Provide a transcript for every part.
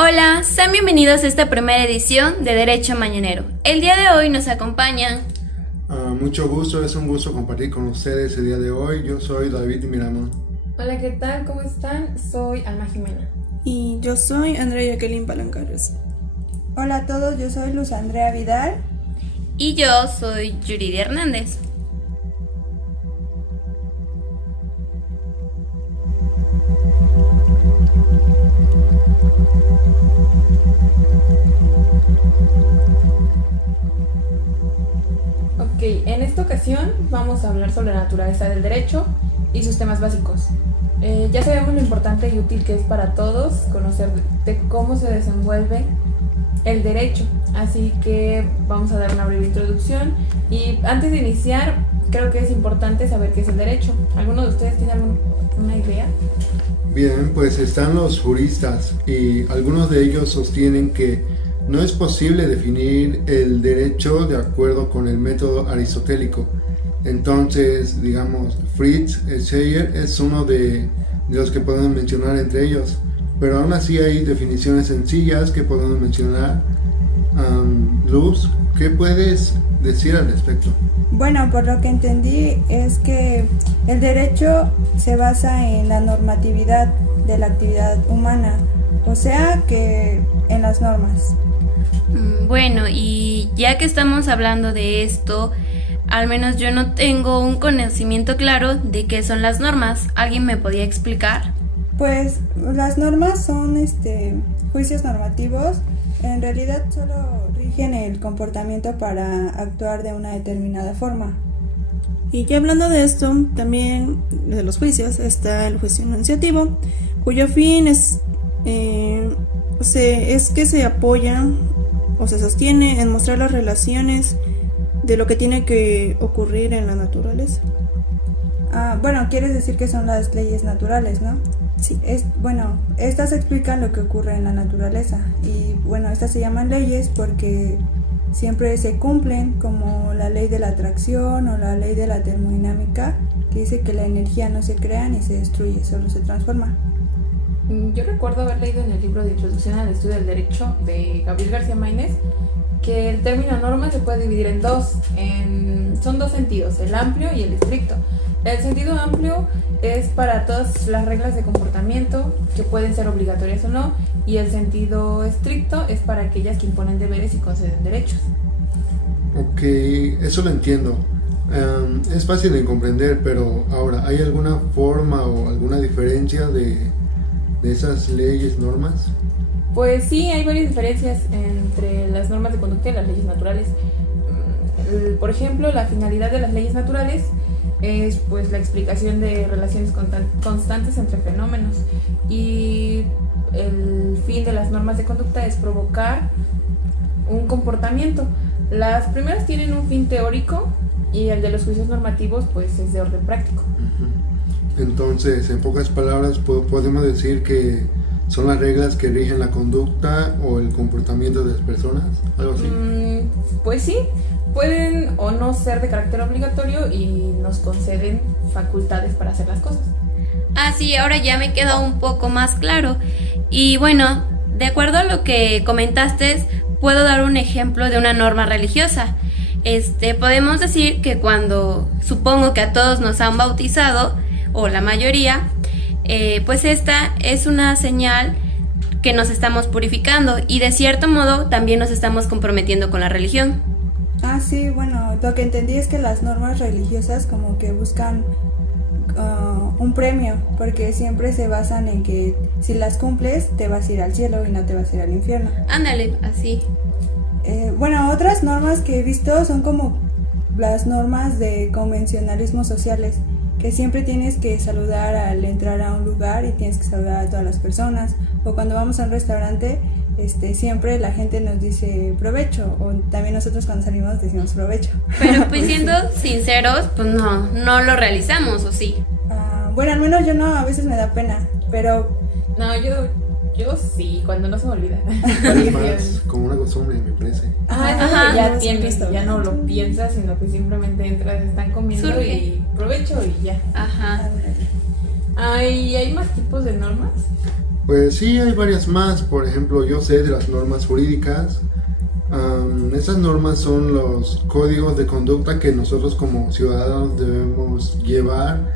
Hola, sean bienvenidos a esta primera edición de Derecho Mañanero. El día de hoy nos acompañan... Mucho gusto, es un gusto compartir con ustedes el día de hoy. Yo soy David Miramón. Hola, ¿qué tal? ¿Cómo están? Soy Alma Jimena. Y yo soy Andrea Jacqueline Palancares. Hola a todos, yo soy Luz Andrea Vidal. Y yo soy Yuridia Hernández. Ok, en esta ocasión vamos a hablar sobre la naturaleza del derecho y sus temas básicos. Ya sabemos lo importante y útil que es para todos conocer de cómo se desenvuelve el derecho, así que vamos a dar una breve introducción y antes de iniciar creo que es importante saber qué es el derecho. ¿Alguno de ustedes tiene alguna idea? Bien, pues están los juristas y algunos de ellos sostienen que no es posible definir el derecho de acuerdo con el método aristotélico. Entonces, digamos, Fritz Scheyer es uno de los que podemos mencionar entre ellos, pero aún así hay definiciones sencillas que podemos mencionar. Luz, ¿qué puedes decir al respecto? Bueno, por lo que entendí es que el derecho se basa en la normatividad de la actividad humana, o sea que en las normas. Bueno, y ya que estamos hablando de esto, al menos yo no tengo un conocimiento claro de qué son las normas. ¿Alguien me podía explicar? Pues las normas son juicios normativos. En realidad solo rigen el comportamiento para actuar de una determinada forma. Y ya hablando de esto, también de los juicios, está el juicio enunciativo, cuyo fin es que se apoya o se sostiene en mostrar las relaciones de lo que tiene que ocurrir en la naturaleza. Bueno, quieres decir que son las leyes naturales, ¿no? Sí. Estas explican lo que ocurre en la naturaleza y bueno, estas se llaman leyes porque siempre se cumplen, como la ley de la atracción o la ley de la termodinámica, que dice que la energía no se crea ni se destruye, solo se transforma. Yo recuerdo haber leído en el libro de Introducción al Estudio del Derecho de Gabriel García Maínez que el término norma se puede dividir en dos. Son dos sentidos, el amplio y el estricto. El sentido amplio es para todas las reglas de comportamiento que pueden ser obligatorias o no, y el sentido estricto es para aquellas que imponen deberes y conceden derechos. Ok, eso lo entiendo. Es fácil de comprender, pero ahora, ¿hay alguna forma o alguna diferencia de esas leyes, normas? Pues sí, hay varias diferencias entre las normas de conducta y las leyes naturales. Por ejemplo, la finalidad de las leyes naturales es pues la explicación de relaciones constantes entre fenómenos, y el fin de las normas de conducta es provocar un comportamiento. Las primeras tienen un fin teórico y el de los juicios normativos pues es de orden práctico. Entonces, en pocas palabras, podemos decir que son las reglas que rigen la conducta o el comportamiento de las personas, algo así. Pues sí, pueden o no ser de carácter obligatorio y nos conceden facultades para hacer las cosas. Sí, ahora ya me queda un poco más claro. Y bueno, de acuerdo a lo que comentaste, puedo dar un ejemplo de una norma religiosa. Podemos decir que cuando supongo que a todos nos han bautizado, o la mayoría, pues esta es una señal que nos estamos purificando y de cierto modo también nos estamos comprometiendo con la religión. Sí, bueno, lo que entendí es que las normas religiosas como que buscan un premio, porque siempre se basan en que si las cumples te vas a ir al cielo y no te vas a ir al infierno. Ándale, así. Bueno, otras normas que he visto son como las normas de convencionalismos sociales, que siempre tienes que saludar al entrar a un lugar y tienes que saludar a todas las personas, o cuando vamos a un restaurante siempre la gente nos dice provecho, o también nosotros cuando salimos decimos provecho. Pero pues siendo sinceros, pues no lo realizamos, ¿o sí? Bueno, al menos yo no, a veces me da pena, pero... No, yo sí, cuando no se me olvida. Es más como una costumbre, me parece. Ya no lo piensas, sino que simplemente entras, están comiendo surge. Y provecho y ya. Ajá. ¿Hay más tipos de normas? Pues sí, hay varias más. Por ejemplo, yo sé de las normas jurídicas. Esas normas son los códigos de conducta que nosotros como ciudadanos debemos llevar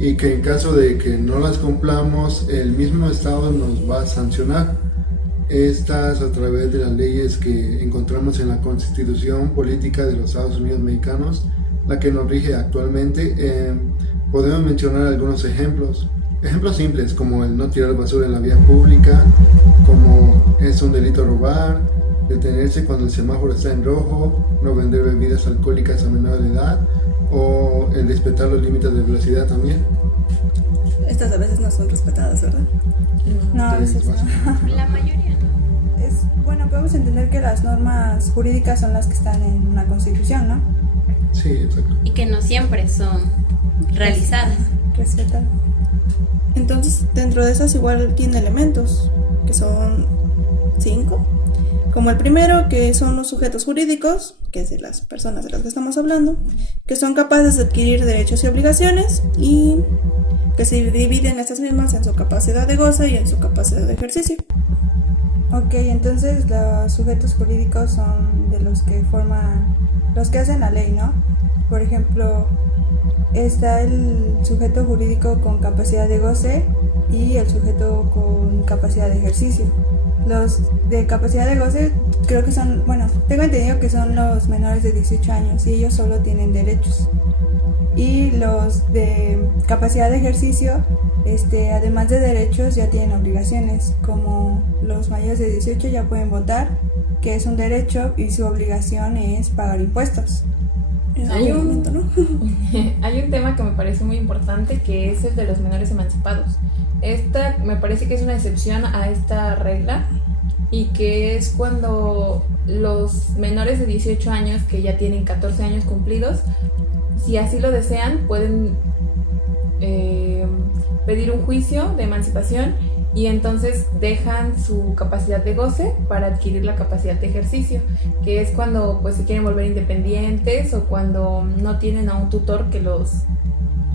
y que en caso de que no las cumplamos, el mismo Estado nos va a sancionar. Estas a través de las leyes que encontramos en la Constitución Política de los Estados Unidos Mexicanos, la que nos rige actualmente. Podemos mencionar algunos ejemplos. Ejemplos simples como el no tirar basura en la vía pública, como es un delito robar, detenerse cuando el semáforo está en rojo, no vender bebidas alcohólicas a menores de edad o el respetar los límites de velocidad también. Estas a veces no son respetadas, ¿verdad? No, a veces no. La mayoría no. Bueno, podemos entender que las normas jurídicas son las que están en la Constitución, ¿no? Sí, exacto. Y que no siempre son realizadas. Respeta. Entonces, dentro de esas igual tiene elementos, que son 5. Como el primero, que son los sujetos jurídicos, que es de las personas de las que estamos hablando, que son capaces de adquirir derechos y obligaciones y que se dividen estas mismas en su capacidad de goce y en su capacidad de ejercicio. Ok, entonces los sujetos jurídicos son de los que forman, los que hacen la ley, ¿no? Por ejemplo, está el sujeto jurídico con capacidad de goce y el sujeto con capacidad de ejercicio. Los de capacidad de goce creo que son, bueno, tengo entendido que son los menores de 18 años y ellos solo tienen derechos. Y los de capacidad de ejercicio, además de derechos, ya tienen obligaciones, como los mayores de 18 ya pueden votar, que es un derecho, y su obligación es pagar impuestos. Hay un- momento, ¿no? Hay un tema que me parece muy importante, que es el de los menores emancipados. Esta me parece que es una excepción a esta regla, y que es cuando los menores de 18 años que ya tienen 14 años cumplidos, si así lo desean, pueden pedir un juicio de emancipación, y entonces dejan su capacidad de goce para adquirir la capacidad de ejercicio, que es cuando pues se quieren volver independientes o cuando no tienen a un tutor que los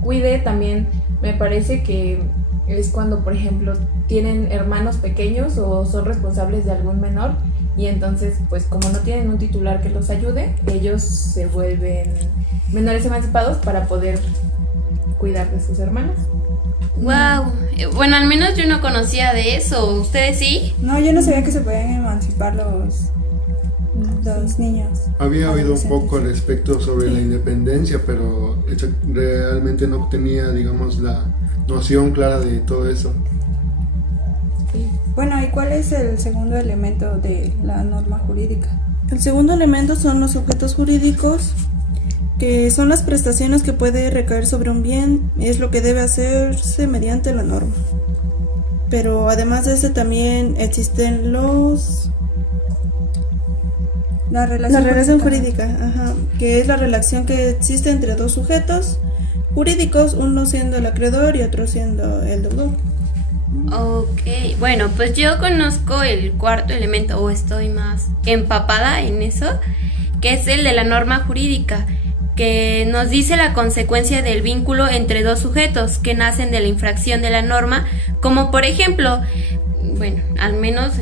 cuide. También me parece que es cuando, por ejemplo, tienen hermanos pequeños o son responsables de algún menor, y entonces pues como no tienen un titular que los ayude, ellos se vuelven menores emancipados para poder cuidar de sus hermanos. Wow. Bueno, al menos yo no conocía de eso. ¿Ustedes sí? No, yo no sabía que se podían emancipar los niños. Había oído un adolescentes. poco al respecto sobre la independencia, pero realmente no tenía, digamos, la noción clara de todo eso. Sí. Bueno, ¿y cuál es el segundo elemento de la norma jurídica? El segundo elemento son los objetos jurídicos, que son las prestaciones que puede recaer sobre un bien, es lo que debe hacerse mediante la norma. Pero además de ese también existen La la relación jurídica, que es la relación que existe entre dos sujetos jurídicos, uno siendo el acreedor y otro siendo el deudor. Ok, bueno, pues yo conozco el cuarto elemento, o estoy más empapada en eso, que es el de la norma jurídica, que nos dice la consecuencia del vínculo entre dos sujetos que nacen de la infracción de la norma, como por ejemplo, bueno, al menos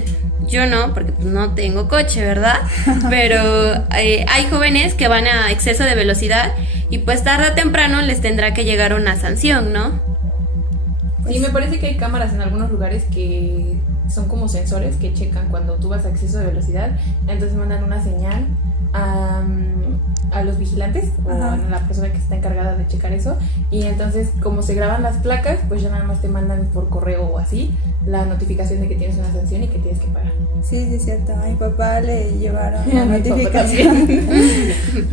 yo no, porque pues no tengo coche, ¿verdad? Pero hay jóvenes que van a exceso de velocidad y pues tarde o temprano les tendrá que llegar una sanción, ¿no? Sí, me parece que hay cámaras en algunos lugares que son como sensores que checan cuando tú vas a exceso de velocidad, entonces mandan una señal a los vigilantes o Ajá. a la persona que está encargada de checar eso, y entonces como se graban las placas, pues ya nada más te mandan por correo o así la notificación de que tienes una sanción y que tienes que pagar. Sí, sí, es cierto. A mi papá le llevaron A la mi papá notificación.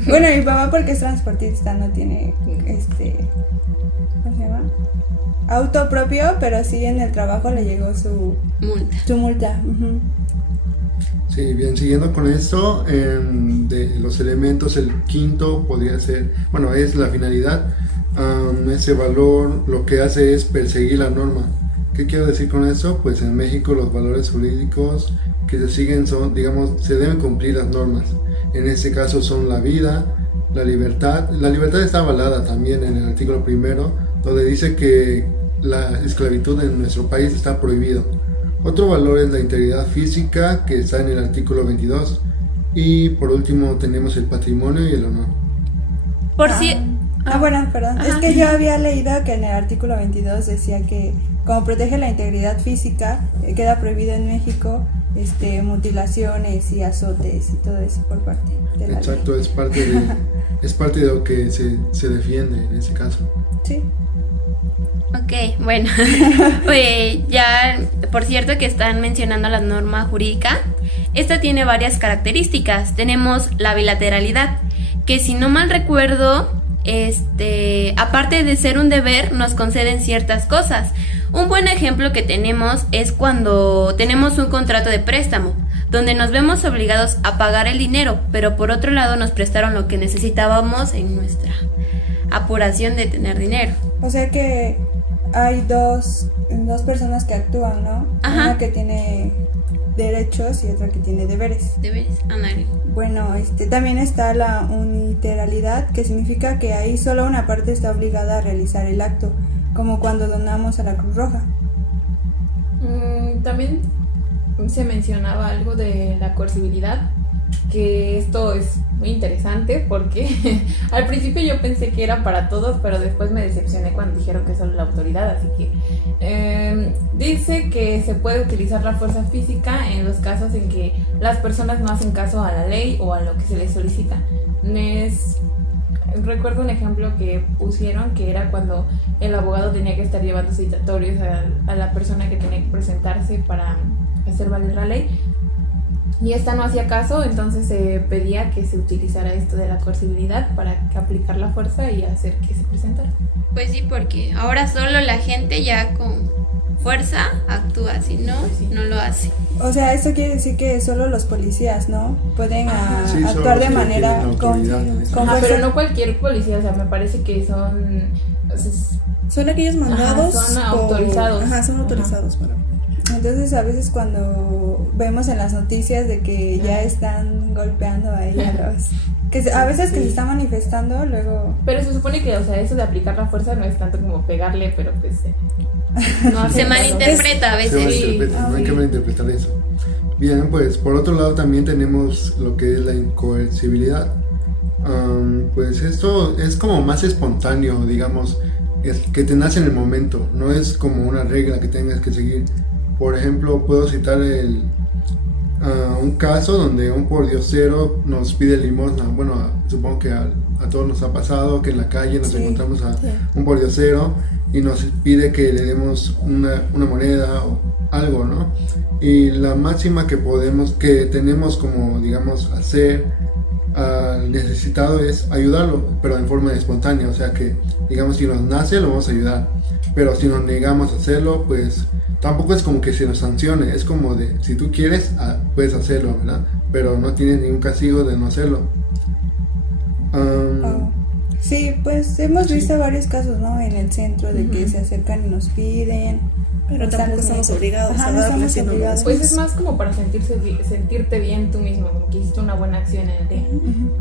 Bueno, mi papá, porque es transportista, no tiene ¿cómo se llama? Auto propio, pero sí en el trabajo le llegó su Multa. multa. Ujú. Sí, bien, siguiendo con esto, de los elementos, el quinto podría ser, bueno, es la finalidad. Ese valor lo que hace es perseguir la norma. ¿Qué quiero decir con eso? Pues en México los valores jurídicos que se siguen son, digamos, se deben cumplir las normas. En este caso son la vida, la libertad. La libertad está avalada también en el artículo 1, donde dice que la esclavitud en nuestro país está prohibido. Otro valor es la integridad física, que está en el artículo 22. Y por último tenemos el patrimonio y el honor. Por si... Bueno, perdón. Ajá. Es que yo había leído que en el artículo 22 decía que como protege la integridad física, queda prohibido en México mutilaciones y azotes y todo eso por parte de la Exacto, ley. es parte de lo que se defiende en ese caso. Sí. Ok, bueno, pues ya, por cierto que están mencionando la norma jurídica, esta tiene varias características. Tenemos la bilateralidad, que si no mal recuerdo, aparte de ser un deber, nos conceden ciertas cosas. Un buen ejemplo que tenemos es cuando tenemos un contrato de préstamo, donde nos vemos obligados a pagar el dinero, pero por otro lado nos prestaron lo que necesitábamos en nuestra apuración de tener dinero. O sea que hay dos personas que actúan, ¿no? Ajá. Una que tiene derechos y otra que tiene deberes. Deberes, ándale. Bueno, también está la unilateralidad, que significa que ahí solo una parte está obligada a realizar el acto, como cuando donamos a la Cruz Roja. También se mencionaba algo de la coercibilidad, que esto es muy interesante porque al principio yo pensé que era para todos, pero después me decepcioné cuando dijeron que solo la autoridad, así que dice que se puede utilizar la fuerza física en los casos en que las personas no hacen caso a la ley o a lo que se les solicita. Recuerdo un ejemplo que pusieron, que era cuando el abogado tenía que estar llevando citatorios a la persona que tenía que presentarse para hacer valer la ley, y esta no hacía caso, entonces se pedía que se utilizara esto de la coercibilidad para aplicar la fuerza y hacer que se presentara. Pues sí, porque ahora solo la gente ya con fuerza actúa, si no, Pues sí. no lo hace. O sea, esto quiere decir que solo los policías, ¿no? Pueden Sí, solo actuar los de que manera tienen con autoridad en eso. fuerza. Pero no cualquier policía, o sea, me parece que son... Son aquellos mandados. son autorizados. Son autorizados para. Entonces a veces cuando vemos en las noticias de que ya están golpeando ahí a los... a veces que se están manifestando, luego... Pero se supone que, o sea, eso de aplicar la fuerza no es tanto como pegarle, pero pues... no hace Se caso. malinterpreta a Se veces. malinterpreta, no hay que malinterpretar eso. Bien, pues por otro lado también tenemos lo que es la incoercibilidad. Pues esto es como más espontáneo, digamos, es que te nace en el momento, no es como una regla que tengas que seguir. Por ejemplo, puedo citar un caso donde un pordiosero nos pide limosna. Bueno, supongo que a todos nos ha pasado que en la calle nos encontramos a un pordiosero y nos pide que le demos una moneda o algo, ¿no? Y la máxima que tenemos como, digamos, hacer al necesitado es ayudarlo, pero en forma espontánea. O sea que, digamos, si nos nace lo vamos a ayudar, pero si nos negamos a hacerlo, pues tampoco es como que se nos sancione, es como de, si tú quieres, puedes hacerlo, ¿verdad? Pero no tienes ningún castigo de no hacerlo. Sí, pues hemos visto varios casos, ¿no? En el centro de que se acercan y nos piden. Pero o sea, tampoco los estamos médicos. obligados Ajá, a no darle estamos si no lo obligados. Pues es más como para sentirte bien tú mismo, como que hiciste una buena acción en el día.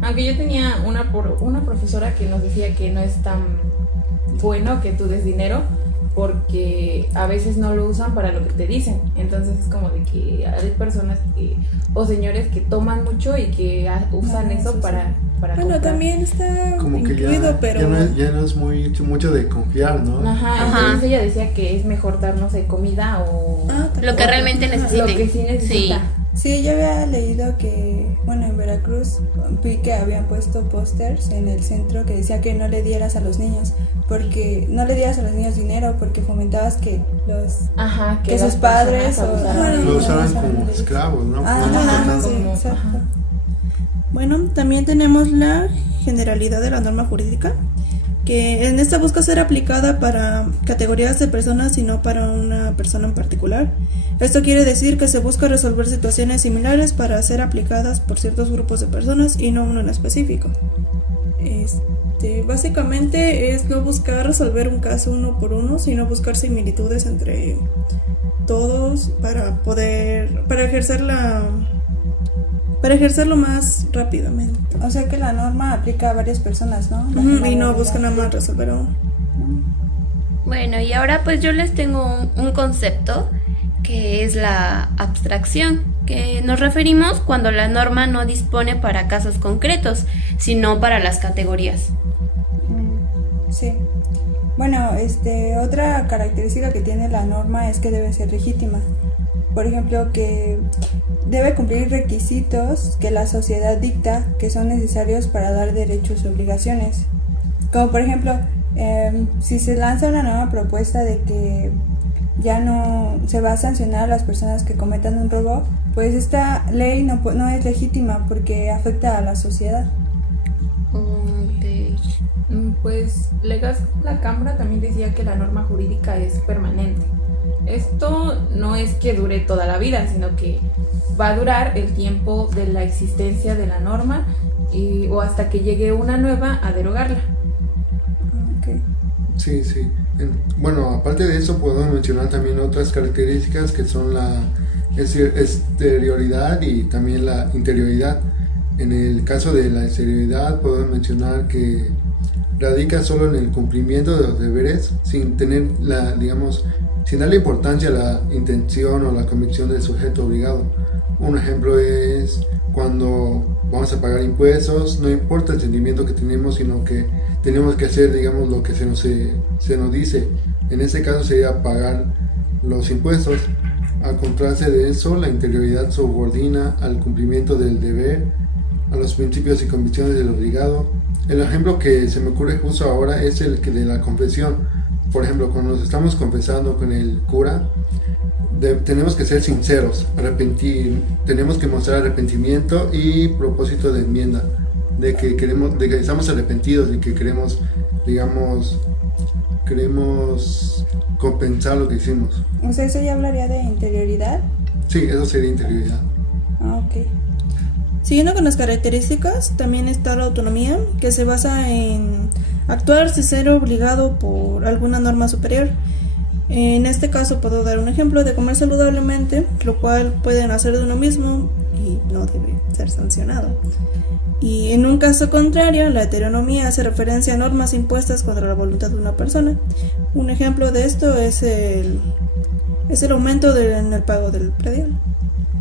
Aunque yo tenía una profesora que nos decía que no es tan bueno que tú des dinero, porque a veces no lo usan para lo que te dicen. Entonces es como de que hay personas o señores que toman mucho y que usan eso para Bueno, comprar. también está Como que incluido, pero. ya no es mucho de confiar, ¿no? Ajá, entonces ella decía que es mejor dar, no sé, comida o Lo que realmente lo necesiten. que sí necesita. Sí, yo había leído que, bueno, en Veracruz vi que habían puesto pósters en el centro que decía que no le dieras a los niños, porque no le dieras a los niños dinero porque fomentabas que que sus las padres personas abusaran. Lo no usaban usaran como de ellos. esclavos, ¿no? Ajá, sí, como- exacto. ajá. Bueno, también tenemos la generalidad de la norma jurídica, que en esta busca ser aplicada para categorías de personas y no para una persona en particular. Esto quiere decir que se busca resolver situaciones similares para ser aplicadas por ciertos grupos de personas y no uno en específico. Básicamente es no buscar resolver un caso uno por uno, sino buscar similitudes entre todos para ejercerlo más rápidamente. O sea que la norma aplica a varias personas, ¿no? La Y no generalidad. busca nada más resolver a uno. Bueno, y ahora pues yo les tengo un concepto que es la abstracción, que nos referimos cuando la norma no dispone para casos concretos, sino para las categorías. Sí. Bueno, otra característica que tiene la norma es que debe ser legítima. Por ejemplo, que debe cumplir requisitos que la sociedad dicta que son necesarios para dar derechos y obligaciones. Como por ejemplo, si se lanza una nueva propuesta de que ya no se va a sancionar a las personas que cometan un robo, pues esta ley no es legítima porque afecta a la sociedad. Pues la Cámara también decía que la norma jurídica es permanente. Esto no es que dure toda la vida, sino que va a durar el tiempo de la existencia de la norma o hasta que llegue una nueva a derogarla. Okay. Sí, sí. Bueno, aparte de eso podemos mencionar también otras características que son la exterioridad y también la interioridad. En el caso de la exterioridad podemos mencionar que radica solo en el cumplimiento de los deberes sin tener sin darle importancia a la intención o la convicción del sujeto obligado. Un ejemplo es cuando vamos a pagar impuestos, no importa el sentimiento que tenemos, sino que tenemos que hacer, lo que se nos dice. En este caso sería pagar los impuestos. Al contraste de eso, la interioridad subordina al cumplimiento del deber, a los principios y convicciones del obligado. El ejemplo que se me ocurre justo ahora es el que de la confesión. Por ejemplo, cuando nos estamos confesando con el cura, tenemos que ser sinceros, tenemos que mostrar arrepentimiento y propósito de enmienda, de que estamos arrepentidos y que queremos compensar lo que hicimos. O sea, ¿eso ya hablaría de interioridad? Sí, eso sería interioridad. Ok. Siguiendo con las características, también está la autonomía, que se basa en actuar sin ser obligado por alguna norma superior. En este caso puedo dar un ejemplo de comer saludablemente, lo cual pueden hacer de uno mismo y no debe ser sancionado. Y en un caso contrario, la heteronomía hace referencia a normas impuestas contra la voluntad de una persona. Un ejemplo de esto es el aumento en el pago del predial.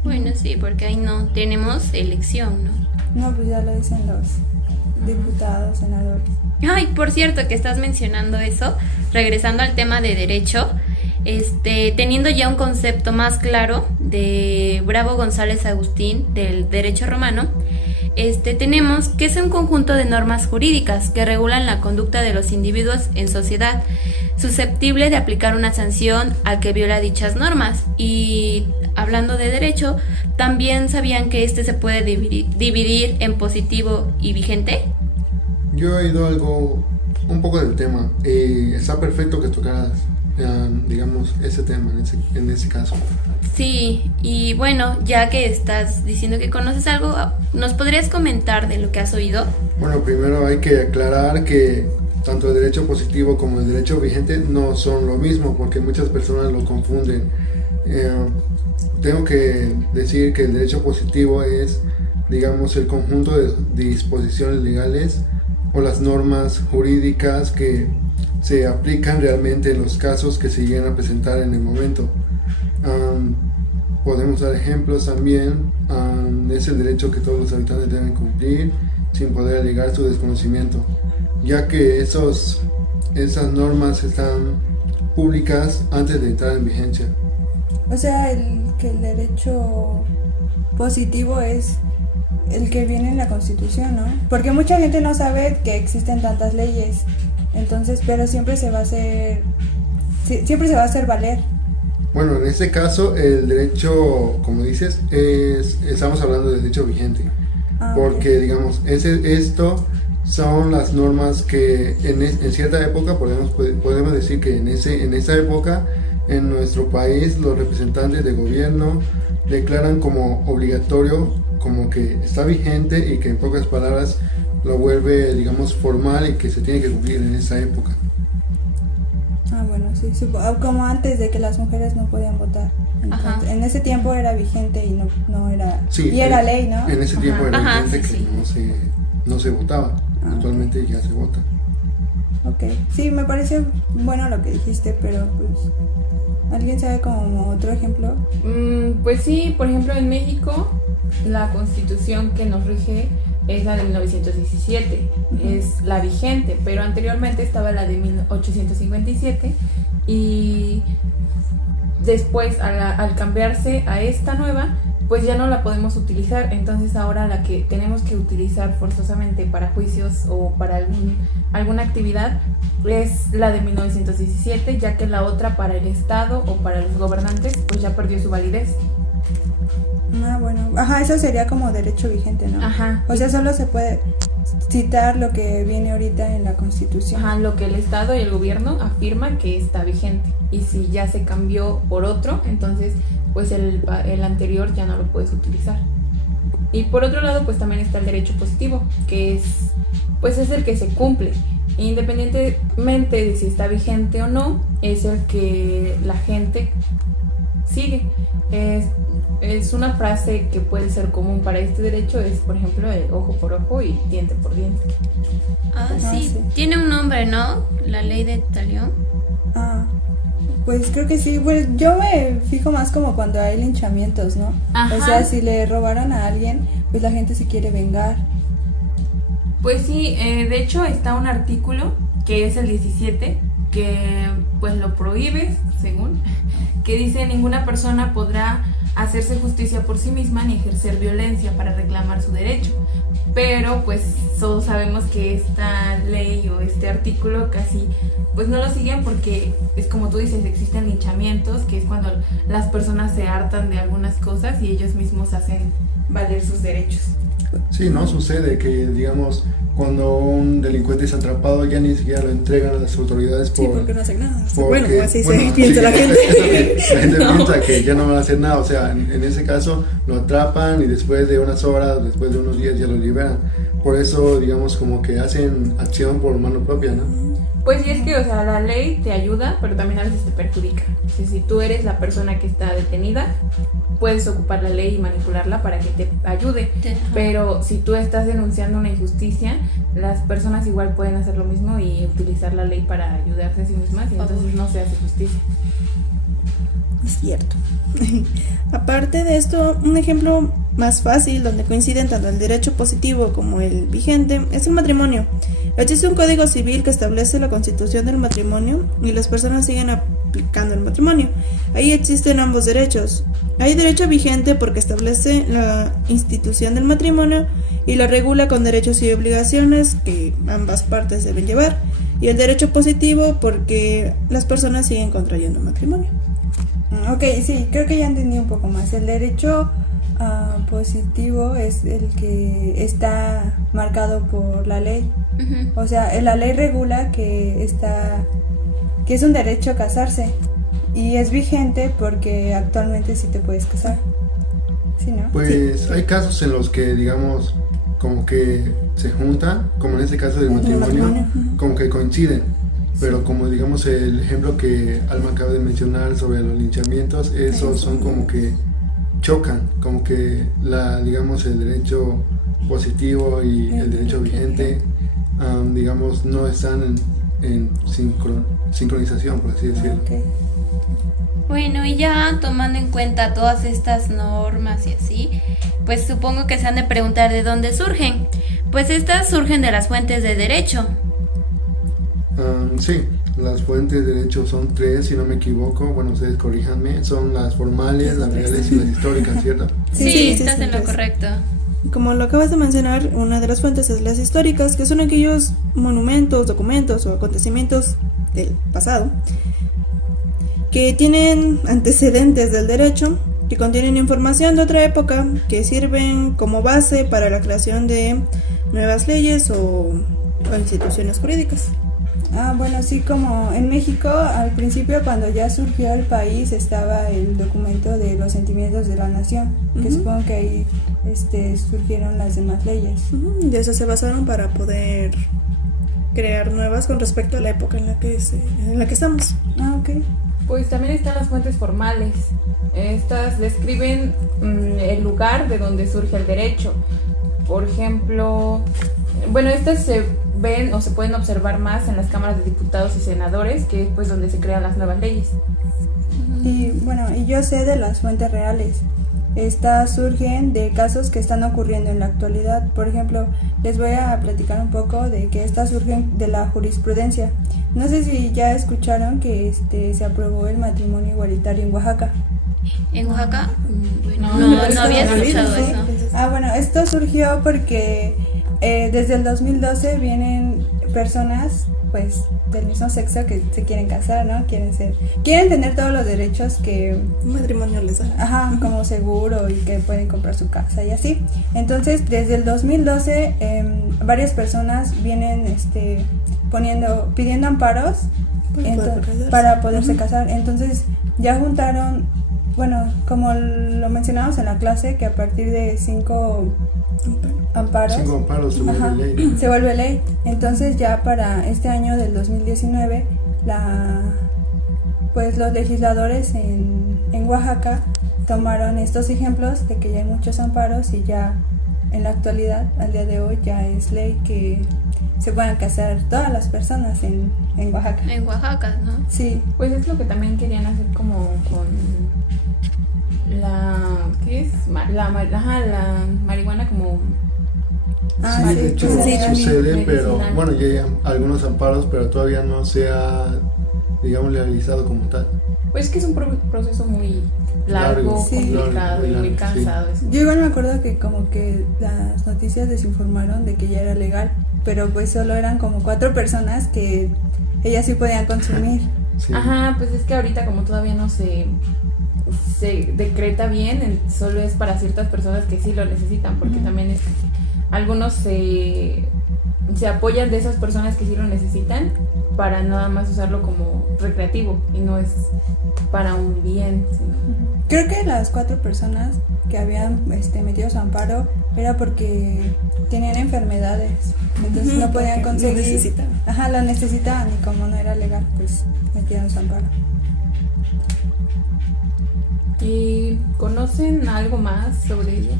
Bueno, sí, porque ahí no tenemos elección, ¿no? No, pues ya lo dicen los diputados, senadores. Ay, por cierto que estás mencionando eso, regresando al tema de derecho, teniendo ya un concepto más claro de Bravo González Agustín del derecho romano, tenemos que es un conjunto de normas jurídicas que regulan la conducta de los individuos en sociedad, susceptible de aplicar una sanción al que viola dichas normas. Y hablando de derecho, ¿también sabían que se puede dividir en positivo y vigente? Yo he oído un poco del tema. Está perfecto que tocaras, ese tema en ese caso. Sí, y bueno, ya que estás diciendo que conoces algo, ¿nos podrías comentar de lo que has oído? Bueno, primero hay que aclarar que tanto el derecho positivo como el derecho vigente no son lo mismo, porque muchas personas lo confunden. Tengo que decir que el derecho positivo es, el conjunto de disposiciones legales o las normas jurídicas que se aplican realmente en los casos que se llegan a presentar en el momento. Podemos dar ejemplos también. Es el derecho que todos los habitantes deben cumplir sin poder alegar su desconocimiento, ya que esas normas están públicas antes de entrar en vigencia. O sea, que el derecho positivo es el que viene en la Constitución, ¿no? Porque mucha gente no sabe que existen tantas leyes, entonces, pero siempre se va a hacer valer. Bueno, en este caso, el derecho, como dices, estamos hablando de derecho vigente, porque, esto son las normas que en cierta época, podemos decir que en esa época, en nuestro país, los representantes de gobierno declaran como obligatorio, como que está vigente y que en pocas palabras lo vuelve, formal y que se tiene que cumplir en esa época. Bueno, sí, como antes de que las mujeres no podían votar. Entonces, en ese tiempo era vigente y no era, sí, y era ley, ¿no? En ese tiempo era vigente, sí, que no se votaba. Actualmente ya se vota. Ok, sí, me pareció bueno lo que dijiste, pero pues, ¿alguien sabe como otro ejemplo? Pues sí, por ejemplo en México la constitución que nos rige es la de 1917, es la vigente, pero anteriormente estaba la de 1857 y después al cambiarse a esta nueva, pues ya no la podemos utilizar. Entonces ahora la que tenemos que utilizar forzosamente para juicios o para alguna actividad es la de 1917, ya que la otra para el Estado o para los gobernantes pues ya perdió su validez. Ah, bueno, ajá, eso sería como derecho vigente, ¿no? Ajá. O sea, solo se puede citar lo que viene ahorita en la Constitución. Ajá, lo que el Estado y el gobierno afirma que está vigente. Y si ya se cambió por otro, entonces pues el anterior ya no lo puedes utilizar. Y por otro lado, pues también está el derecho positivo, que es el que se cumple. Independientemente de si está vigente o no, es el que la gente sigue. Es una frase que puede ser común para este derecho, es por ejemplo el ojo por ojo y diente por diente. Sí, sí. tiene un nombre, ¿no? La ley de Talión. Ah, pues creo que sí. Pues yo me fijo más como cuando hay linchamientos, ¿no? Ajá. O sea, si le robaron a alguien, pues la gente se quiere vengar. Pues sí, de hecho está un artículo que es el 17 que pues lo prohíbe, según, que dice: ninguna persona podrá hacerse justicia por sí misma ni ejercer violencia para reclamar su derecho. Pero pues todos sabemos que esta ley o este artículo casi pues no lo siguen, porque es como tú dices, existen linchamientos, que es cuando las personas se hartan de algunas cosas y ellos mismos hacen valer sus derechos. Sí, ¿no? Sucede que, digamos, cuando un delincuente es atrapado ya ni siquiera lo entregan a las autoridades Sí, porque no hacen nada. porque- Bueno, así bueno, se piensa sí, la gente. La gente piensa que ya no van a hacer nada, o sea, en ese caso lo atrapan y después de unas horas, después de unos días ya lo liberan. Por eso, digamos, como que hacen acción por mano propia, ¿no? Pues sí, es que, o sea, la ley te ayuda, pero también a veces te perjudica. O sea, si tú eres la persona que está detenida, puedes ocupar la ley y manipularla para que te ayude. Ajá. Pero si tú estás denunciando una injusticia, las personas igual pueden hacer lo mismo y utilizar la ley para ayudarse a sí mismas, y entonces no se hace justicia. Es cierto. Aparte de esto, un ejemplo más fácil donde coinciden tanto el derecho positivo como el vigente es el matrimonio. Existe un código civil que establece la constitución del matrimonio y las personas siguen aplicando el matrimonio. Ahí existen ambos derechos. Hay derecho vigente porque establece la institución del matrimonio y la regula con derechos y obligaciones que ambas partes deben llevar. Y el derecho positivo porque las personas siguen contrayendo matrimonio. Ok, sí, creo que ya entendí un poco más. El derecho positivo es el que está marcado por la ley. Ujú. O sea, la ley regula que es un derecho casarse y es vigente porque actualmente sí te puedes casar. ¿Sí, no? Pues hay casos en los que, digamos, como que se juntan, como en este caso del matrimonio, como que coinciden. Pero como digamos el ejemplo que Alma acaba de mencionar sobre los linchamientos, esos son como que chocan, como que digamos el derecho positivo y el derecho vigente, digamos, no están en sincronización, por así decirlo. Ok. Bueno, y ya tomando en cuenta todas estas normas y así, pues supongo que se han de preguntar de dónde surgen. Pues estas surgen de las fuentes de derecho. Sí, las fuentes de derecho son 3, si no me equivoco. Bueno, ustedes corríjanme. Son las formales, las reales y las históricas, ¿cierto? Sí, estás en lo pues. correcto. Como lo acabas de mencionar, una de las fuentes es las históricas, que son aquellos monumentos, documentos o acontecimientos del pasado que tienen antecedentes del derecho, que contienen información de otra época, que sirven como base para la creación de nuevas leyes o instituciones jurídicas. Bueno, sí, como en México al principio cuando ya surgió el país estaba el documento de los sentimientos de la nación, que supongo que ahí surgieron las demás leyes. De eso se basaron para poder crear nuevas con respecto a la época en la que estamos. Ok. Pues también están las fuentes formales. Estas describen el lugar de donde surge el derecho. Por ejemplo, bueno, estas se ven o se pueden observar más en las cámaras de diputados y senadores, que es pues donde se crean las nuevas leyes. Y bueno, y yo sé de las fuentes reales. Estas surgen de casos que están ocurriendo en la actualidad. Por ejemplo, les voy a platicar un poco de que estas surgen de la jurisprudencia. No sé si ya escucharon que se aprobó el matrimonio igualitario en Oaxaca. ¿En Oaxaca? Bueno, No, no había escuchado Sí. eso. Ah, bueno, esto surgió porque desde el 2012 vienen personas pues del mismo sexo que se quieren casar, ¿no? Quieren tener todos los derechos que Un matrimonio les da. ajá, como seguro y que pueden comprar su casa y así. Entonces, desde el 2012 varias personas vienen pidiendo amparos para poderse casar. Entonces, ya juntaron, bueno, como lo mencionamos en la clase, que a partir de 5 amparos 5 amparos se vuelve ajá, ley. se vuelve ley. Entonces, ya para este año del 2019, pues los legisladores en Oaxaca tomaron estos ejemplos de que ya hay muchos amparos y ya en la actualidad, al día de hoy, ya es ley que se puedan casar todas las personas en Oaxaca. En Oaxaca, ¿no? Sí, Pues es lo que también querían hacer como con ¿qué es? La marihuana como ah, Sí, de hecho sí, sucede, pero medicinal. bueno, ya hay algunos amparos, pero todavía no se ha, digamos, legalizado como tal. pues que es un proceso muy largo, Sí. complicado y muy Sí. cansado. eso. yo igual me acuerdo que como que las noticias desinformaron de que ya era legal, pero pues solo eran como 4 personas que ellas sí podían consumir. Sí. Ajá, pues es que ahorita como todavía no se decreta bien, solo es para ciertas personas que sí lo necesitan, porque también algunos se apoyan de esas personas que sí lo necesitan para nada más usarlo como recreativo y no es para un bien, sino- Creo que las 4 personas que habían metido su amparo era porque tenían enfermedades, entonces no podían Lo conseguir. necesitaban. Ajá, lo necesitaban y como no era legal, pues metieron su amparo. ¿Y conocen algo más sobre ello?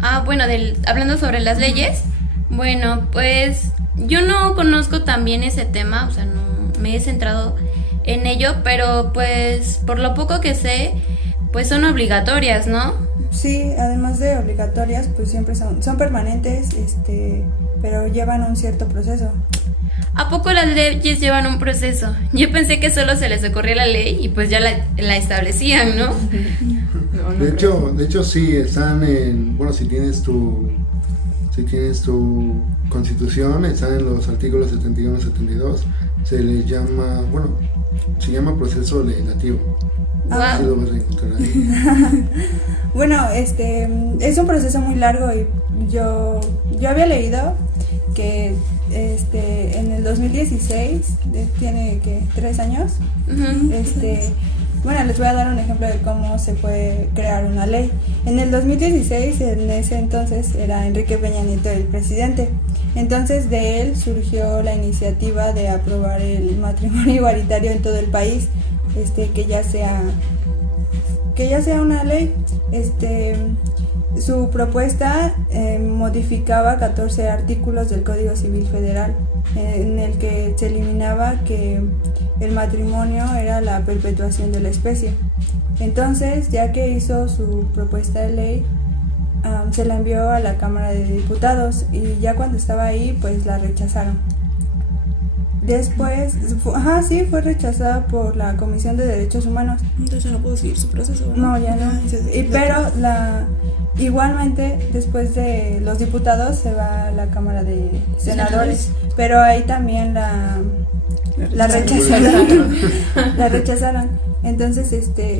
Ah, bueno, hablando sobre las leyes, bueno, pues yo no conozco también ese tema, o sea, no me he centrado en ello, pero pues por lo poco que sé, pues son obligatorias, ¿no? Sí, además de obligatorias, pues siempre son permanentes, pero llevan un cierto proceso. ¿A poco las leyes llevan un proceso? Yo pensé que solo se les ocurría la ley y pues ya la establecían, ¿no? No, no De creo. hecho sí, están bueno, si tienes tu constitución, están en los artículos 71 y 72, se llama proceso legislativo. Guau. Sí lo vas a encontrar ahí. Bueno, es un proceso muy largo y yo había leído que en el 2016, tiene que 3 años, Ujú. bueno, les voy a dar un ejemplo de cómo se puede crear una ley. En el 2016, en ese entonces era Enrique Peña Nieto el presidente. Entonces de él surgió la iniciativa de aprobar el matrimonio igualitario en todo el país, que ya sea una ley. Su propuesta modificaba 14 artículos del Código Civil Federal, en el que se eliminaba que el matrimonio era la perpetuación de la especie. Entonces, ya que hizo su propuesta de ley, se la envió a la Cámara de Diputados y ya cuando estaba ahí, pues la rechazaron. Después, fue rechazada por la Comisión de Derechos Humanos. Entonces ya no puedo seguir su proceso, ¿verdad? No, ya no. Entonces, Pero igualmente, después de los diputados, se va a la Cámara de Senadores. Pero ahí también la rechazaron. La rechazaron. Entonces,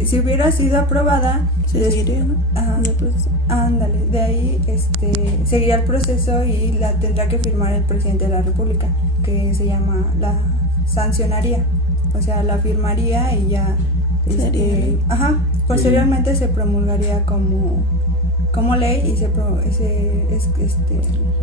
si hubiera sido aprobada, se seguiría, ¿no? Ajá. El proceso. Ándale, de ahí seguiría el proceso y la tendrá que firmar el presidente de la República, que se llama la sancionaría, o sea, la firmaría y ya Sería ley. posteriormente se promulgaría como ley y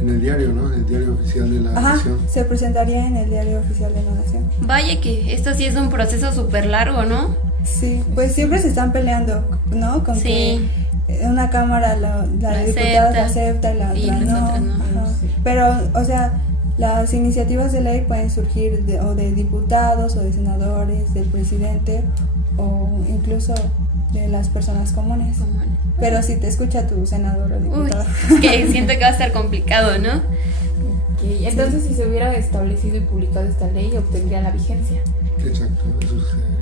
En el diario, ¿no? En el diario oficial de la nación. se presentaría en el diario oficial de la nación. Vaya que esto sí es un proceso súper largo, ¿no? Sí, pues siempre se están peleando, ¿no? Con Sí. que una cámara la de diputados la acepta y la y otra las no. otras no. Ajá. Sí. pero, o sea, las iniciativas de ley pueden surgir o de diputados o de senadores, del presidente o incluso de las personas comunes. Pero si te escucha tu senador o diputado. Que siento que va a estar complicado, ¿no? Okay, entonces si se hubiera establecido y publicado esta ley, obtendría la vigencia. Exacto, eso sucedería.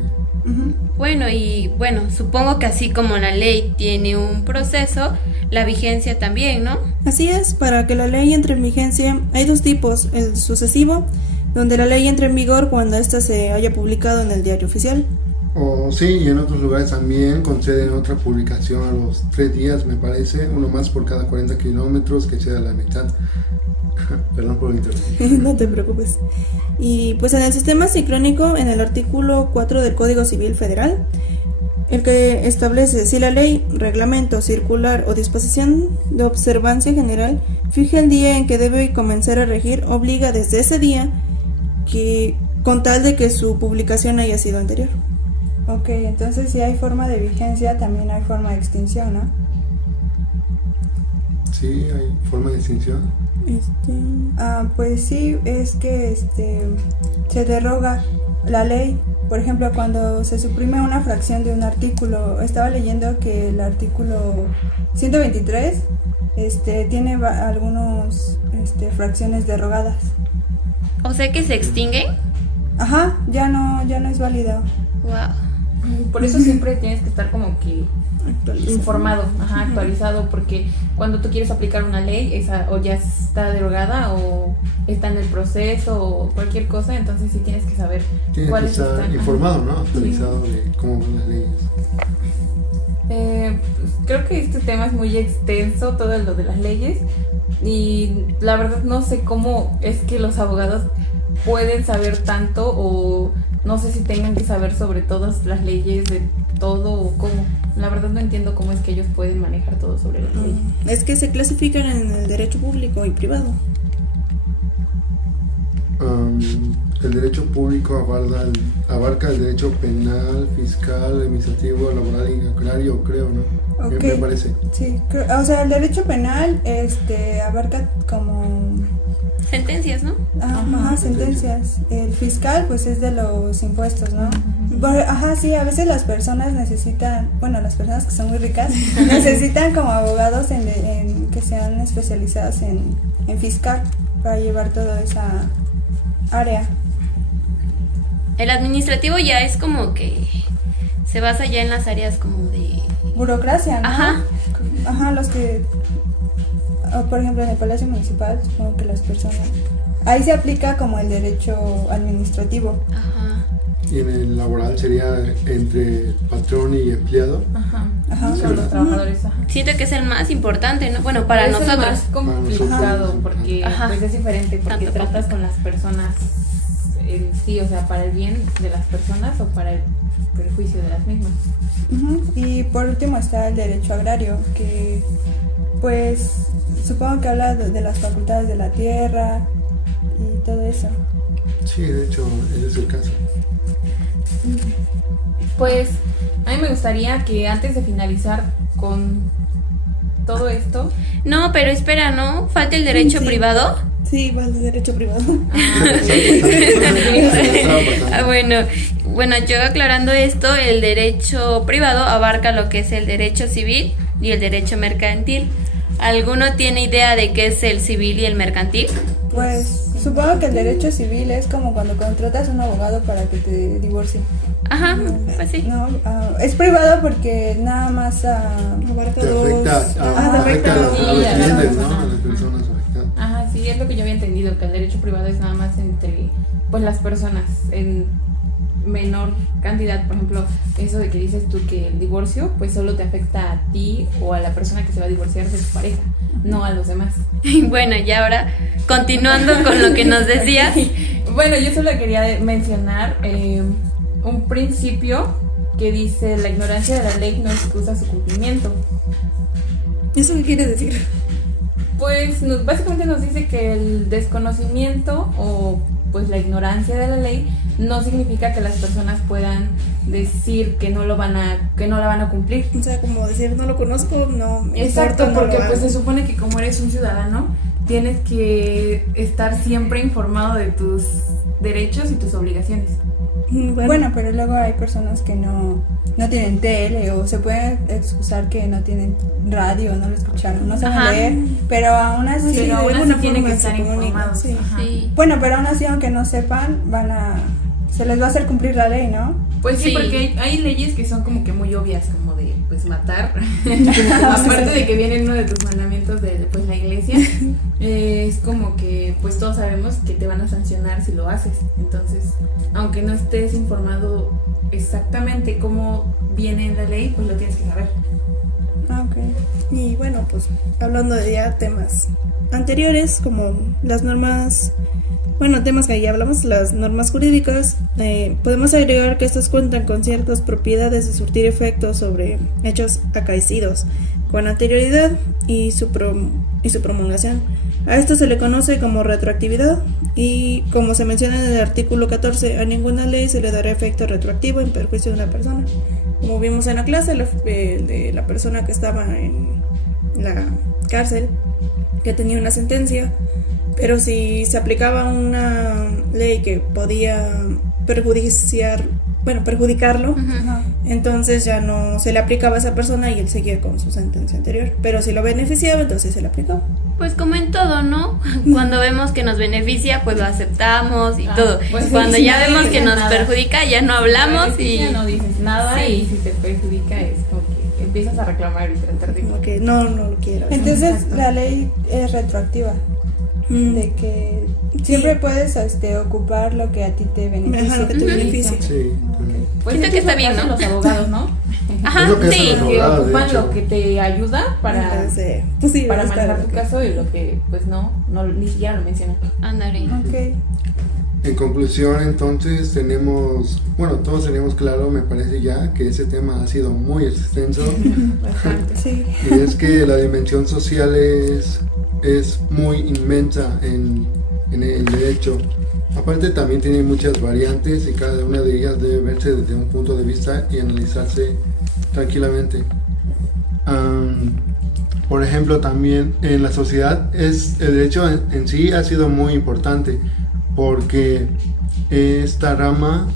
Bueno, supongo que así como la ley tiene un proceso, la vigencia también, ¿no? Así es, para que la ley entre en vigencia hay dos tipos: el sucesivo, donde la ley entra en vigor cuando ésta se haya publicado en el diario oficial. O sí, y en otros lugares también conceden otra publicación a los 3 días, me parece, uno más por cada 40 kilómetros, que sea la mitad. Perdón por interrumpir. No te preocupes. Y pues en el sistema sincrónico, en el artículo 4 del Código Civil Federal, el que establece si la ley, reglamento, circular o disposición de observancia general fija el día en que debe comenzar a regir, obliga desde ese día que con tal de que su publicación haya sido anterior. Ok, entonces si hay forma de vigencia, también hay forma de extinción, ¿no? Sí, hay forma de extinción. Pues sí, es que se deroga la ley. Por ejemplo, cuando se suprime una fracción de un artículo, estaba leyendo que el artículo 123 tiene algunos fracciones derogadas. O sea que se extinguen. Ajá, ya no es válido. Wow. Por eso siempre tienes que estar como que informado, actualizado, porque cuando tú quieres aplicar una ley, esa o ya está derogada o está en el proceso o cualquier cosa, entonces sí tienes que saber Tienes que estar informado, ¿no? Actualizado Sí. de cómo van las leyes. Pues creo que este tema es muy extenso, todo lo de las leyes, y la verdad no sé cómo es que los abogados pueden saber tanto, o no sé si tengan que saber sobre todas las leyes de todo o cómo. La verdad no entiendo cómo es que ellos pueden manejar todo sobre las leyes. Es que se clasifican en el derecho público y privado. El derecho público abarca el derecho penal, fiscal, administrativo, laboral y agrario, creo, ¿no? Ok. Me parece. Sí, o sea, el derecho penal abarca como Sentencias, ¿no? sentencias. El fiscal pues es de los impuestos, ¿no? Sí, a veces las personas necesitan, bueno, las personas que son muy ricas necesitan como abogados en que sean especializados en fiscal para llevar toda esa área. El administrativo ya es como que se basa ya en las áreas como de... Burocracia, ¿no? Ajá. Los que, por ejemplo, en el Palacio Municipal, supongo que las personas... Ahí se aplica como el derecho administrativo. Ajá. Y en el laboral sería entre patrón y empleado. Con los trabajadores. Siento que es el más importante, ¿no? Bueno, para Eso nosotros. es más complicado porque pues es diferente, porque Tanto tratas con las personas en sí, o sea, para el bien de las personas o para el perjuicio de las mismas. Y por último está el derecho agrario, que pues supongo que habla de las facultades de la tierra y todo eso. Sí, de hecho, ese es el caso. Pues a mí me gustaría que antes de finalizar con todo esto... No, pero espera, ¿no? ¿Falta el derecho Sí. privado? Sí, va el derecho privado. Bueno, yo aclarando esto, el derecho privado abarca lo que es el derecho civil y el derecho mercantil. ¿Alguno tiene idea de qué es el civil y el mercantil? Pues supongo que el derecho civil es como cuando contratas a un abogado para que te divorcie. Ajá, pues sí. No, es privado porque nada más Abarca Te dos. afecta a los Sí, clientes, ¿no? ajá. A las personas afectadas. Ajá, sí, es lo que yo había entendido, que el derecho privado es nada más entre pues las personas en menor cantidad. Por ejemplo, eso de que dices tú que el divorcio pues solo te afecta a ti o a la persona que se va a divorciar de su pareja, no a los demás. Bueno, y ahora, continuando con lo que nos decías. Bueno, yo solo quería mencionar un principio que dice: la ignorancia de la ley no excusa su cumplimiento. ¿Eso qué quiere decir? Pues básicamente nos dice que el desconocimiento o pues la ignorancia de la ley no significa que las personas puedan decir que no la van a cumplir. O sea, como decir, no lo conozco, no me Exacto, importa, no porque lo pues hago. se supone que como eres un ciudadano, tienes que estar siempre informado de tus derechos y tus obligaciones. Bueno, pero luego hay personas que no tienen tele o se pueden excusar que no tienen radio, no lo escucharon, no saben Ajá. leer, pero aún así, Pero aún de así alguna tienen que forma se estar comunican, informados. sí. Ajá. Sí. bueno, pero aún así aunque no sepan, se les va a hacer cumplir la ley, ¿no? Pues sí, Sí. porque hay leyes que son como que muy obvias, como de pues matar. Aparte de que viene uno de tus mandamientos de pues la iglesia, es como que pues todos sabemos que te van a sancionar si lo haces. Entonces, aunque no estés informado exactamente cómo viene en la ley, pues lo tienes que saber. Ah, ok. Y bueno, pues hablando de ya temas anteriores, como las normas, bueno, temas que ya hablamos, las normas jurídicas, podemos agregar que estas cuentan con ciertas propiedades de surtir efectos sobre hechos acaecidos con anterioridad y su promulgación. A esto se le conoce como retroactividad y, como se menciona en el artículo 14, a ninguna ley se le dará efecto retroactivo en perjuicio de una persona. Como vimos en la clase, de la persona que estaba en la cárcel, que tenía una sentencia, pero si se aplicaba una ley que podía perjudicarlo, Ajá. entonces ya no se le aplicaba a esa persona y él seguía con su sentencia anterior. Pero si lo beneficiaba, entonces se le aplicaba. Pues como en todo, ¿no? Cuando vemos que nos beneficia, pues lo aceptamos y todo. Pues sí, Cuando si ya no vemos que dices nos nada. perjudica, ya no hablamos y... Ya no dices nada Sí. y si te perjudica es como que empiezas a reclamar y tratar de... Como que no lo quiero. Entonces Exacto. la ley es retroactiva, de que siempre puedes ocupar lo que a ti te Ajá, beneficia. lo que te Ujú. beneficia. Sí. Pues Siento que está bien, ¿no? Los abogados, ¿no? Ajá, Es lo que hacen sí. los Que abogados, de ocupan hecho. lo que te ayuda para Entonces, pues sí, para está manejar lo tu que- caso y lo que pues no ni siquiera lo mencionan. Ándale. Ok. En conclusión, entonces todos tenemos claro, me parece ya, que ese tema ha sido muy extenso. Bastante. Sí. Y es que la dimensión social es muy inmensa en el derecho. Aparte también tiene muchas variantes y cada una de ellas debe verse desde un punto de vista y analizarse tranquilamente. Por ejemplo, también en la sociedad el derecho en sí ha sido muy importante porque esta rama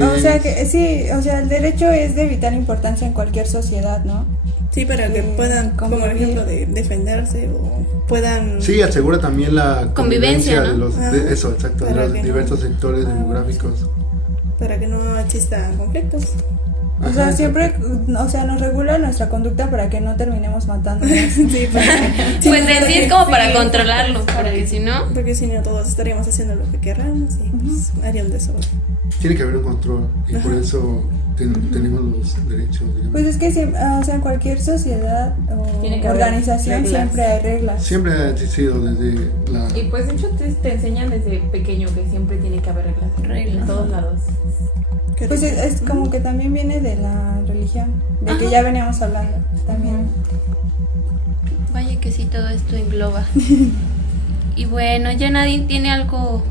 O sea que sí, o sea, el derecho es de vital importancia en cualquier sociedad, ¿no? Sí, para que puedan, como convivir. ejemplo, de defenderse o puedan... sí asegura también la Convivencia, de ¿no? los Ajá. eso, exacto, de Para los que no- diversos sectores demográficos. para que no existan conflictos. O Ajá, sea, exacto. siempre, o sea, nos regula nuestra conducta para que no terminemos matando. Sí, Pues en sí es como para Sí, controlarlo, porque si no... porque si no todos estaríamos haciendo lo que querramos y pues haría un desorden. Tiene que haber un control y por eso tenemos los derechos, digamos. Pues es que o sea, en cualquier sociedad Tiene que o haber organización reglas. siempre hay reglas. Siempre ha existido desde la... Y pues de hecho te enseñan desde pequeño que siempre tiene que haber reglas en todos lados. Qué Pues rico. es como que también viene de la religión, de que ya veníamos hablando también. Vaya que sí, todo esto engloba. Y bueno, ¿ya nadie tiene algo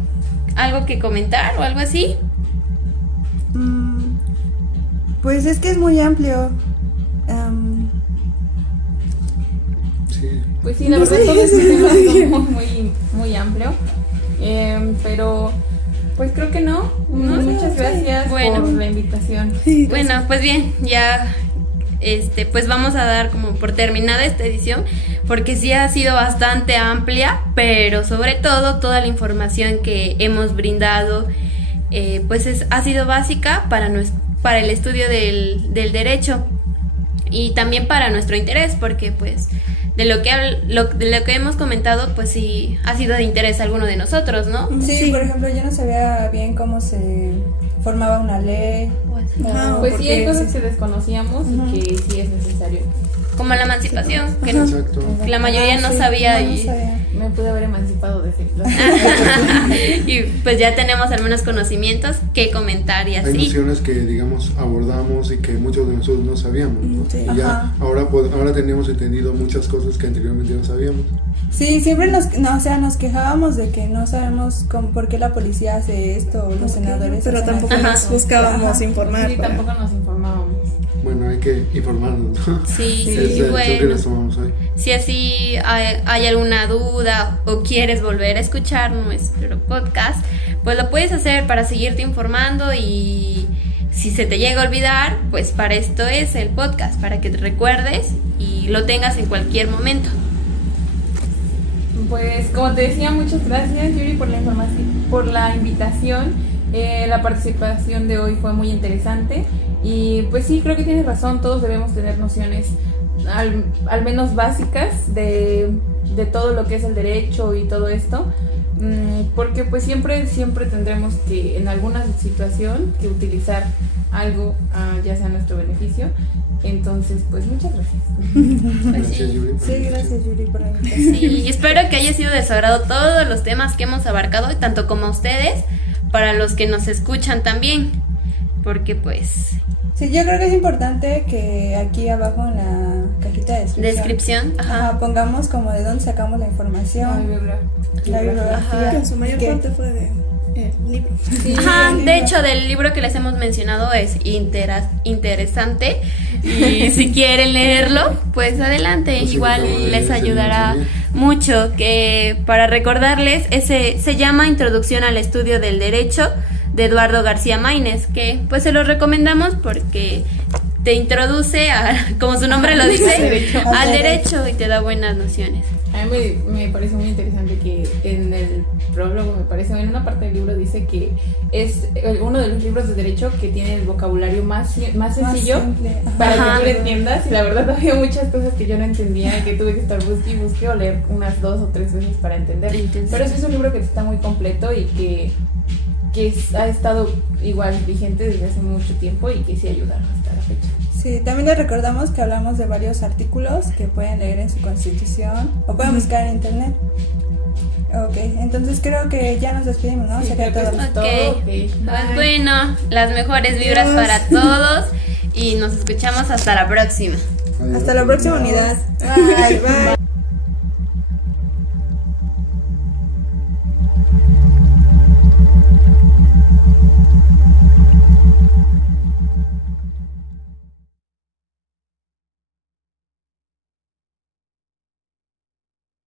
que comentar o algo así? Pues es que es muy amplio. Sí. Pues sí, la No verdad sé, todo es un sí, tema sí. muy amplio. Pero pues creo que no. Muchas gracias Bueno. por la invitación. Sí, Bueno, pues bien, ya pues vamos a dar como por terminada esta edición, porque sí ha sido bastante amplia, pero sobre todo toda la información que hemos brindado pues ha sido básica para el estudio del derecho y también para nuestro interés, porque pues de lo que hemos comentado, pues sí ha sido de interés a alguno de nosotros, ¿no? Sí, por ejemplo, yo no sabía bien cómo se formaba una ley. Ajá, Pues sí, porque hay cosas que desconocíamos y que sí es necesario. Como la emancipación, que Exacto. la mayoría no Sí, sabía no y... sabía. Me pude haber emancipado desde los... y pues ya tenemos al menos conocimientos que comentar y Hay así. nociones que, digamos, abordamos y que muchos de nosotros no sabíamos, ¿no? Sí. Y ya Ajá. ahora tenemos entendido muchas cosas que anteriormente no sabíamos. Sí, siempre nos quejábamos de que no sabemos por qué la policía hace esto o los senadores. Pero hacen tampoco aquello. nos buscábamos Ajá. informar. Sí, para- tampoco nos informábamos. Bueno, hay que informarnos, ¿no? Sí, Es la decisión que bueno. nos tomamos hoy. Si así hay alguna duda o quieres volver a escuchar nuestro podcast, pues lo puedes hacer para seguirte informando, y si se te llega a olvidar, pues para esto es el podcast, para que te recuerdes y lo tengas en cualquier momento. Pues como te decía, muchas gracias Yuri por la información, por la invitación. La participación de hoy fue muy interesante y pues sí, creo que tienes razón, todos debemos tener nociones al menos básicas de todo lo que es el derecho y todo esto, porque pues siempre tendremos que en alguna situación que utilizar algo ya sea a nuestro beneficio. Entonces pues muchas gracias. Gracias, Yuri. por la Sí, invitación. gracias Yuri por la invitación. Sí, y espero que haya sido de su agrado todos los temas que hemos abarcado, tanto como a ustedes, para los que nos escuchan también, porque pues Sí, yo creo que es importante que aquí abajo en la cajita de descripción, ajá. pongamos como de dónde sacamos la La información, bibliografía. la bibliografía. Que en su mayor que- parte fue de libro. Sí, Ajá, el de libro. hecho del libro que les hemos mencionado es interesante, y si quieren leerlo, pues adelante, Pues sí, igual acabo de les leer ese ayudará libro mucho. Que para recordarles, ese se llama Introducción al Estudio del Derecho, de Eduardo García Maínez, que pues se lo recomendamos porque te introduce como su nombre lo dice, Derecho. al derecho, y te da buenas nociones. A mí me parece muy interesante que en el prólogo, en una parte del libro dice que es uno de los libros de derecho que tiene el vocabulario más sencillo simple, ajá. para Ajá. que tú lo entiendas, y la verdad había muchas cosas que yo no entendía y que tuve que estar busque y busque o leer unas 2 o 3 veces para entender. Pero sí es un libro que está muy completo y que ha estado igual vigente desde hace mucho tiempo y que sí ayudaron hasta la fecha. Sí, también les recordamos que hablamos de varios artículos que pueden leer en su constitución o pueden buscar en internet. Ok, entonces creo que ya nos despedimos, ¿no? Sí, Sería creo que todo. es todo. Ok. Ok, Pues bye. bueno, las mejores vibras Adiós. para todos, y nos escuchamos hasta la próxima. Adiós. Hasta la próxima unidad. Bye, bye.